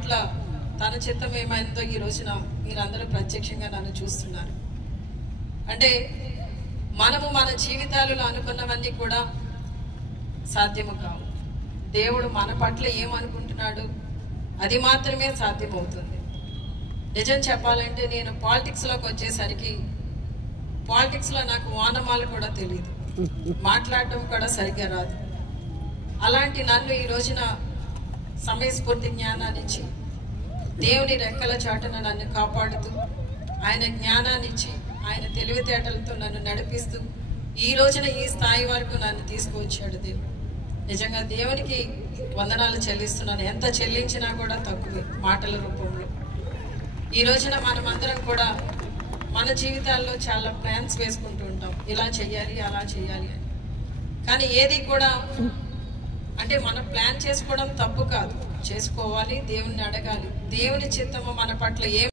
పట్ల తన చిత్తం ఏమైందో ఈ రోజున మీరందరూ ప్రత్యక్షంగా నన్ను చూస్తున్నారు. అంటే మనము మన జీవితాలలో అనుకున్నవన్నీ కూడా సాధ్యము కావు. దేవుడు మన పట్ల ఏమనుకుంటున్నాడు అది మాత్రమే సాధ్యమవుతుంది. నిజం చెప్పాలంటే నేను పాలిటిక్స్లోకి వచ్చేసరికి పాలిటిక్స్లో నాకు ఓనమాలు కూడా తెలియదు, మాట్లాడటం కూడా సరిగ్గా రాదు. అలాంటి నన్ను ఈ రోజున సమయస్ఫూర్తి జ్ఞానాన్ని ఇచ్చి దేవుని రెక్కల చాటున నన్ను కాపాడుతూ ఆయన జ్ఞానాన్ని ఇచ్చి ఆయన తెలివితేటలతో నన్ను నడిపిస్తూ ఈ రోజున ఈ స్థాయి వరకు నన్ను తీసుకువచ్చాడు దేవుడు. నిజంగా దేవునికి వందనాలు చెల్లిస్తున్నాను. ఎంత చెల్లించినా కూడా తక్కువే మాటల రూపంలో. ఈ రోజున మనమందరం కూడా మన జీవితాల్లో చాలా ప్లాన్స్ వేసుకుంటూ ఉంటాం, ఇలా చెయ్యాలి అలా చెయ్యాలి అని. కానీ ఏది కూడా అంటే మనం ప్లాన్ చేసుకోవడం తప్పు కాదు, చేసుకోవాలి, దేవుణ్ణి అడగాలి. దేవుని చిత్తము మన పట్ల